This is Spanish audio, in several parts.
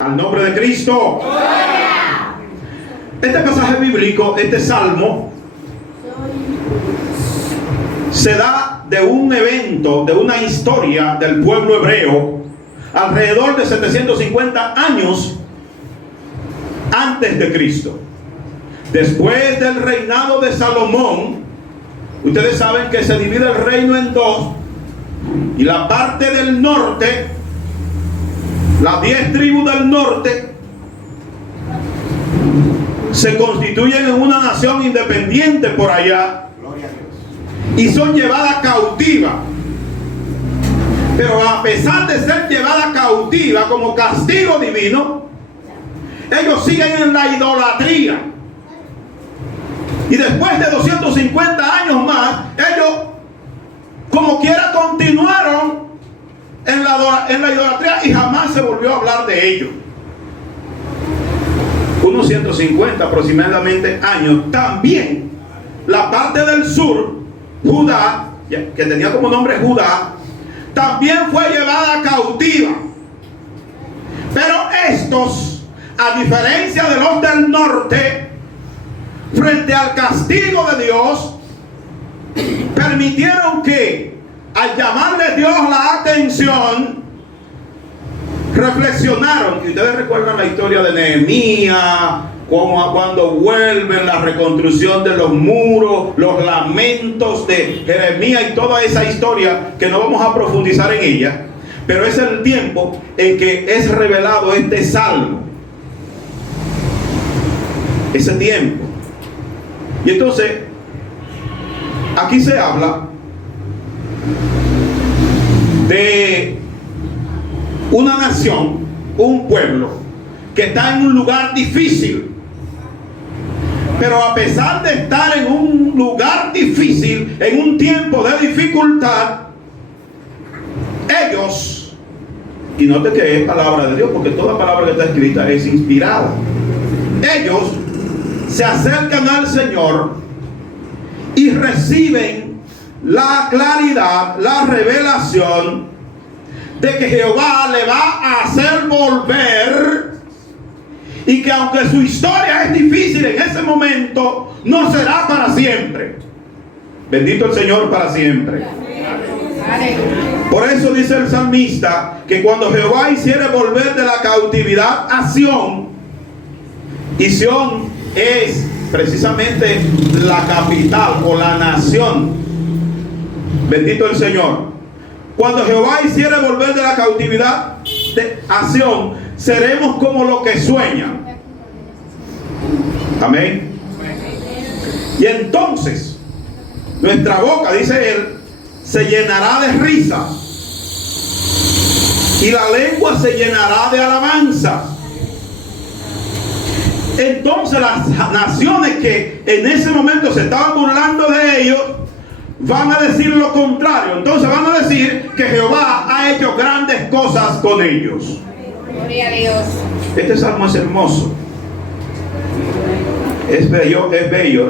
Al nombre de Cristo. Este pasaje bíblico, este salmo, se da de un evento, de una historia del pueblo hebreo alrededor de 750 años antes de Cristo. Después del reinado de Salomón, ustedes saben que se divide el reino en dos, y la parte del norte, las 10 tribus del norte, se constituyen en una nación independiente por allá y son llevadas cautivas. Pero a pesar de ser llevadas cautivas como castigo divino, ellos siguen en la idolatría. Y después de 250 años más, ellos como quiera continuaron en la idolatría y jamás se volvió a hablar de ellos. Unos 150 aproximadamente años. También la parte del sur, Judá, que tenía como nombre Judá, también fue llevada cautiva. Pero estos, a diferencia de los del norte, frente al castigo de Dios, permitieron que, al llamarle Dios la atención, reflexionaron. Y ustedes recuerdan la historia de Nehemías, cuando vuelven, la reconstrucción de los muros, los lamentos de Jeremías y toda esa historia que no vamos a profundizar en ella, pero es el tiempo en que es revelado este salmo, ese tiempo. Y entonces aquí se habla de una nación, un pueblo que está en un lugar difícil. Pero a pesar de estar en un lugar difícil, en un tiempo de dificultad, ellos, y note que es palabra de Dios, porque toda palabra que está escrita es inspirada, ellos se acercan al Señor y reciben la claridad, la revelación de que Jehová le va a hacer volver, y que aunque su historia es difícil en ese momento, no será para siempre. Bendito el Señor para siempre. Por eso dice el salmista que cuando Jehová hiciere volver de la cautividad a Sión, y Sión es precisamente la capital o la nación, bendito el Señor, cuando Jehová hiciere volver de la cautividad a Sión, seremos como los que sueñan. Amén. Y entonces nuestra boca, dice él, se llenará de risa y la lengua se llenará de alabanza. Entonces las naciones que en ese momento se estaban burlando de ellos van a decir lo contrario. Entonces van a decir que Jehová ha hecho grandes cosas con ellos. Gloria a Dios. Este salmo es hermoso. Es bello, es bello.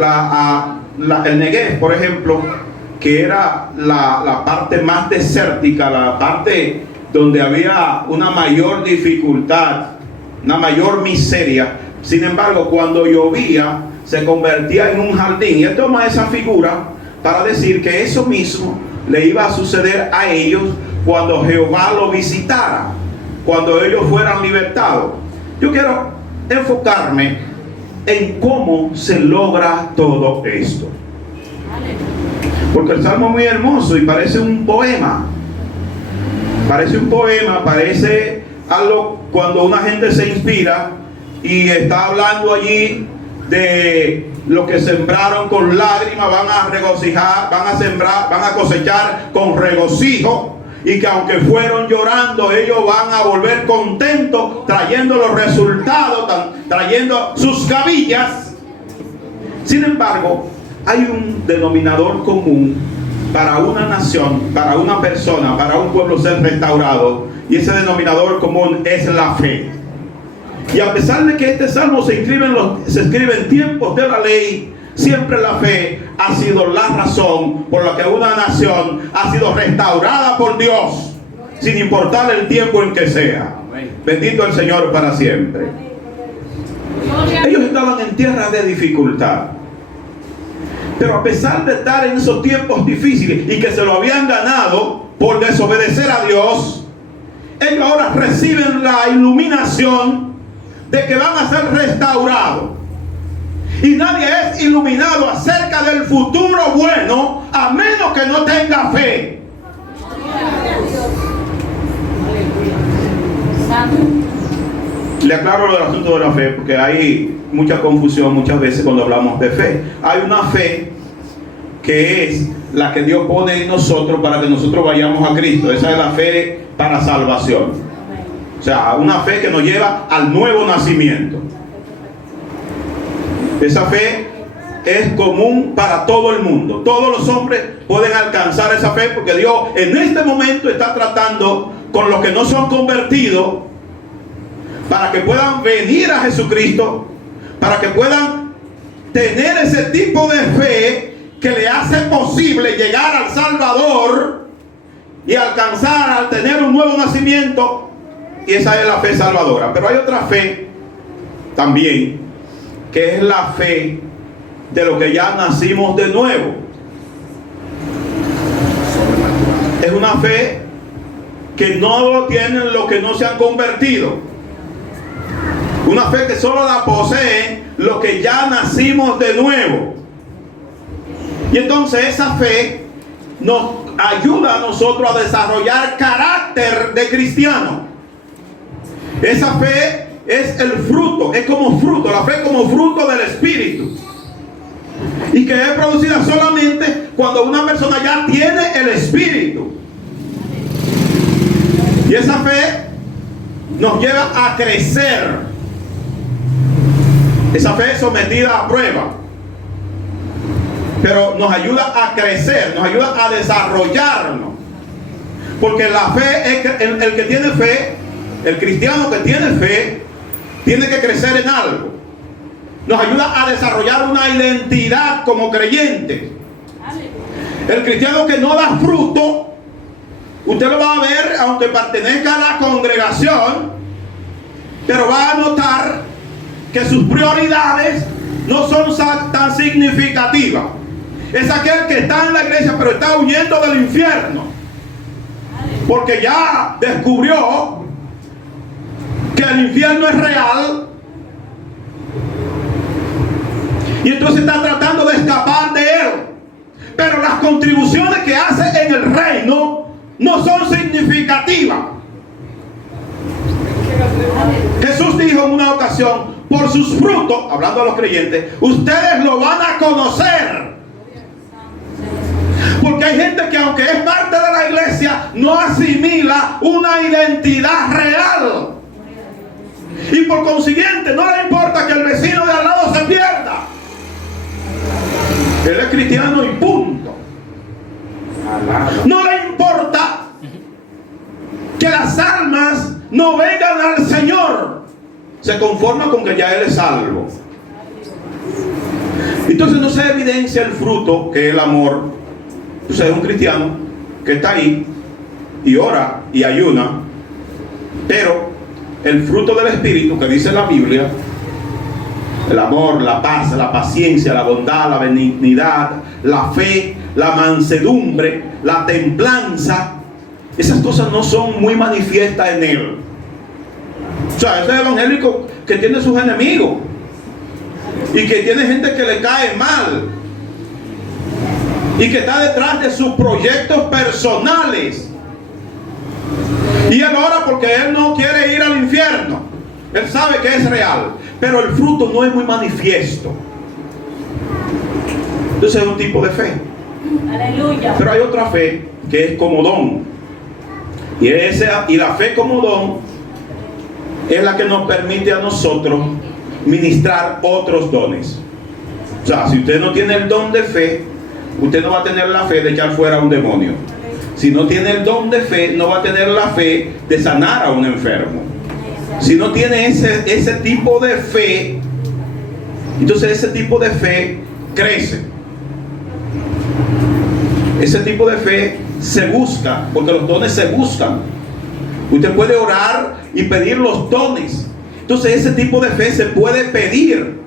El Negev, por ejemplo, que era la parte más desértica, la parte donde había una mayor dificultad, una mayor miseria. Sin embargo, cuando llovía, se convertía en un jardín. Y él toma esa figura para decir que eso mismo le iba a suceder a ellos cuando Jehová lo visitara, cuando ellos fueran libertados. Yo quiero enfocarme en cómo se logra todo esto, porque el salmo es muy hermoso y parece un poema. Parece un poema, parece algo cuando una gente se inspira y está hablando allí de lo que sembraron con lágrimas, van a regocijar, van a sembrar, van a cosechar con regocijo, y que aunque fueron llorando, ellos van a volver contentos, trayendo los resultados, trayendo sus gavillas. Sin embargo, hay un denominador común para una nación, para una persona, para un pueblo ser restaurado, y ese denominador común es la fe. Y a pesar de que este salmo se escribe en tiempos de la ley, siempre la fe ha sido la razón por la que una nación ha sido restaurada por Dios, sin importar el tiempo en que sea. Bendito el Señor para siempre. Ellos estaban en tierra de dificultad. Pero a pesar de estar en esos tiempos difíciles y que se lo habían ganado por desobedecer a Dios, ellos ahora reciben la iluminación de que van a ser restaurados. Y nadie es iluminado acerca del futuro bueno a menos que no tenga fe. Le aclaro lo del asunto de la fe, porque hay mucha confusión muchas veces cuando hablamos de fe. Hay una fe que es la que Dios pone en nosotros para que nosotros vayamos a Cristo. Esa es la fe para salvación. O sea, una fe que nos lleva al nuevo nacimiento. Esa fe es común para todo el mundo. Todos los hombres pueden alcanzar esa fe, porque Dios en este momento está tratando con los que no son convertidos, para que puedan venir a Jesucristo, para que puedan tener ese tipo de fe que le hace posible llegar al Salvador y alcanzar al tener un nuevo nacimiento. Y esa es la fe salvadora. Pero hay otra fe también, que es la fe de lo que ya nacimos de nuevo. Es una fe que no lo tienen los que no se han convertido. Una fe que solo la poseen los que ya nacimos de nuevo. Y entonces esa fe nos ayuda a nosotros a desarrollar carácter de cristiano. Esa fe es el fruto, es como fruto, la fe como fruto del Espíritu. Y que es producida solamente cuando una persona ya tiene el Espíritu. Y esa fe nos lleva a crecer. Esa fe es sometida a prueba, pero nos ayuda a crecer, nos ayuda a desarrollarnos. Porque la fe es que el que tiene fe, el cristiano que tiene fe, tiene que crecer en algo. Nos ayuda a desarrollar una identidad como creyente. El cristiano que no da fruto, usted lo va a ver aunque pertenezca a la congregación, pero va a notar que sus prioridades no son tan significativas. Es aquel que está en la iglesia pero está huyendo del infierno, porque ya descubrió que el infierno es real, y entonces está tratando de escapar de él. Pero las contribuciones que hace en el reino no son significativas. Jesús dijo en una ocasión: por sus frutos, hablando a los creyentes, ustedes lo van a conocer. Porque hay gente que, aunque es parte de la iglesia, no asimila una identidad real. Y por consiguiente no le importa que el vecino de al lado se pierda. Él es cristiano y punto. No le importa que las almas no vengan al Señor. Se conforma con que ya Él es salvo. Entonces no se evidencia el fruto, que es el amor. Entonces es un cristiano que está ahí y ora y ayuna, pero el fruto del Espíritu que dice la Biblia, el amor, la paz, la paciencia, la bondad, la benignidad, la fe, la mansedumbre, la templanza, esas cosas no son muy manifiestas en él. O sea, este evangélico que tiene sus enemigos y que tiene gente que le cae mal y que está detrás de sus proyectos personales, y él ora porque él no quiere ir al infierno. Él sabe que es real, pero el fruto no es muy manifiesto. Entonces es un tipo de fe. Aleluya. Pero hay otra fe que es como don, y la fe como don es la que nos permite a nosotros ministrar otros dones. O sea, si usted no tiene el don de fe, usted no va a tener la fe de echar fuera a un demonio. Si no tiene el don de fe, no va a tener la fe de sanar a un enfermo. Si no tiene ese tipo de fe, entonces ese tipo de fe crece. Ese tipo de fe se busca, porque los dones se buscan. Usted puede orar y pedir los dones. Entonces ese tipo de fe se puede pedir.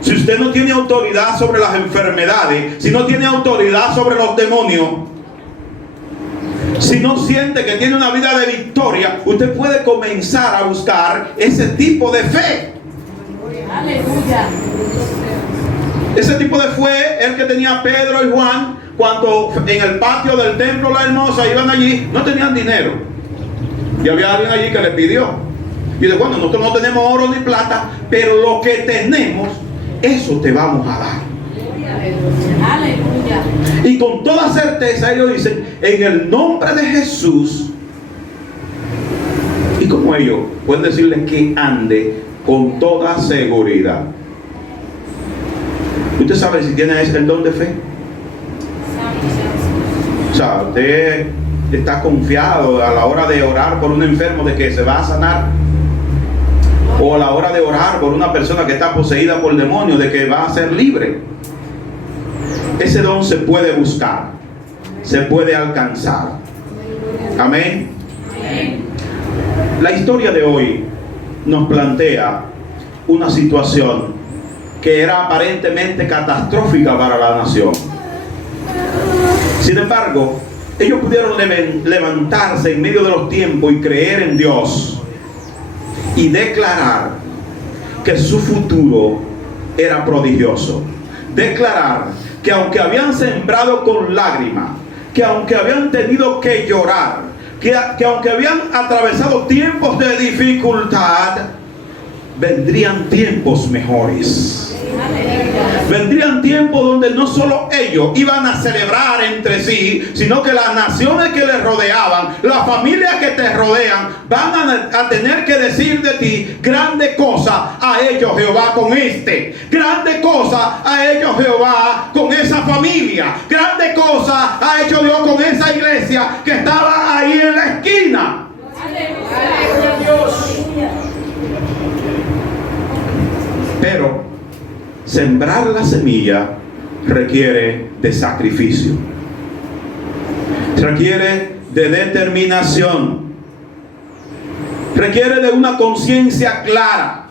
Si usted no tiene autoridad sobre las enfermedades, si no tiene autoridad sobre los demonios, si no siente que tiene una vida de victoria, usted puede comenzar a buscar ese tipo de fe. Aleluya. Ese tipo de fe el que tenía Pedro y Juan cuando en el patio del templo La Hermosa iban allí, no tenían dinero. Y había alguien allí que les pidió. Y dice, bueno, nosotros no tenemos oro ni plata, pero lo que tenemos, eso te vamos a dar. Aleluya. Y con toda certeza ellos dicen, en el nombre de Jesús. Y como ellos pueden decirles que ande con toda seguridad. Usted sabe si tiene el don de fe. O sea, usted está confiado a la hora de orar por un enfermo de que se va a sanar. O a la hora de orar por una persona que está poseída por demonios de que va a ser libre. Ese don se puede buscar, se puede alcanzar. Amén. La historia de hoy nos plantea una situación que era aparentemente catastrófica para la nación. Sin embargo, ellos pudieron levantarse en medio de los tiempos y creer en Dios y declarar que su futuro era prodigioso. Declarar que aunque habían sembrado con lágrimas, que aunque habían tenido que llorar, que aunque habían atravesado tiempos de dificultad, vendrían tiempos mejores. Vendrían tiempos donde no solo ellos iban a celebrar entre sí, sino que las naciones que les rodeaban, las familias que te rodean, van a tener que decir de ti, grande cosa ha hecho Jehová con este, grande cosa ha hecho Jehová con esa familia, grande cosa ha hecho Dios con esa iglesia que estaba ahí en la esquina. Aleluya, Dios. Pero sembrar la semilla requiere de sacrificio, requiere de determinación, requiere de una conciencia clara.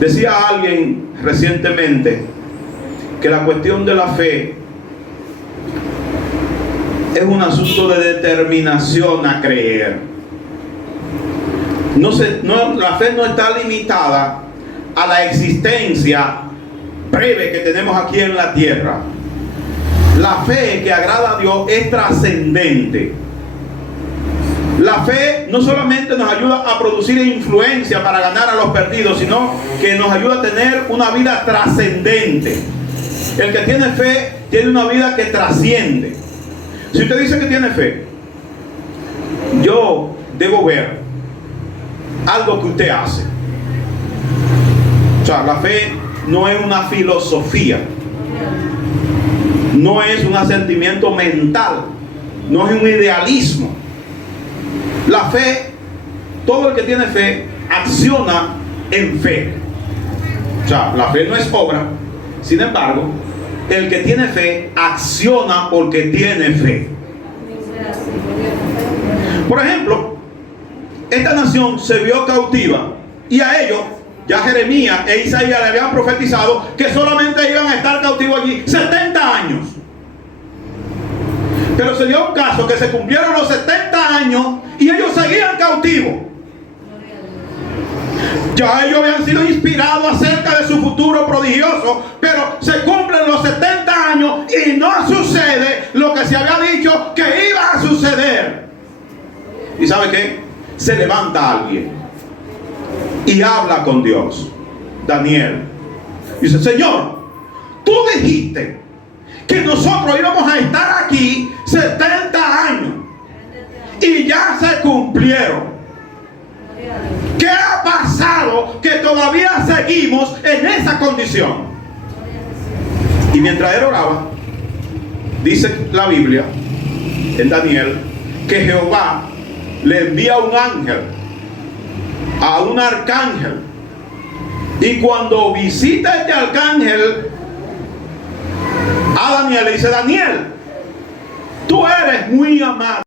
Decía alguien recientemente que la cuestión de la fe es un asunto de determinación a creer. La fe no está limitada a la existencia breve que tenemos aquí en la tierra. La fe que agrada a Dios es trascendente. La fe no solamente nos ayuda a producir influencia para ganar a los perdidos, sino que nos ayuda a tener una vida trascendente. El que tiene fe tiene una vida que trasciende. Si usted dice que tiene fe, yo debo ver algo que usted hace. O sea, la fe no es una filosofía, no es un sentimiento mental, no es un idealismo. La fe, todo el que tiene fe, acciona en fe. O sea, la fe no es obra. Sin embargo, el que tiene fe, acciona porque tiene fe. Por ejemplo, esta nación se vio cautiva y a ellos, ya Jeremías e Isaías le habían profetizado que solamente iban a estar cautivos allí 70 años. Pero se dio un caso que se cumplieron los 70 años y ellos seguían cautivos. Ya ellos habían sido inspirados acerca de su futuro prodigioso, pero se cumplen los 70 años y no sucede lo que se había dicho que iba a suceder. ¿Y sabe qué? Se levanta alguien y habla con Dios. Daniel dice: Señor, tú dijiste que nosotros íbamos a estar aquí 70 años y ya se cumplieron. ¿Qué ha pasado que todavía seguimos en esa condición? Y mientras él oraba, dice la Biblia en Daniel que Jehová le envía un ángel, a un arcángel, y cuando visita este arcángel a Daniel, le dice: Daniel, tú eres muy amado.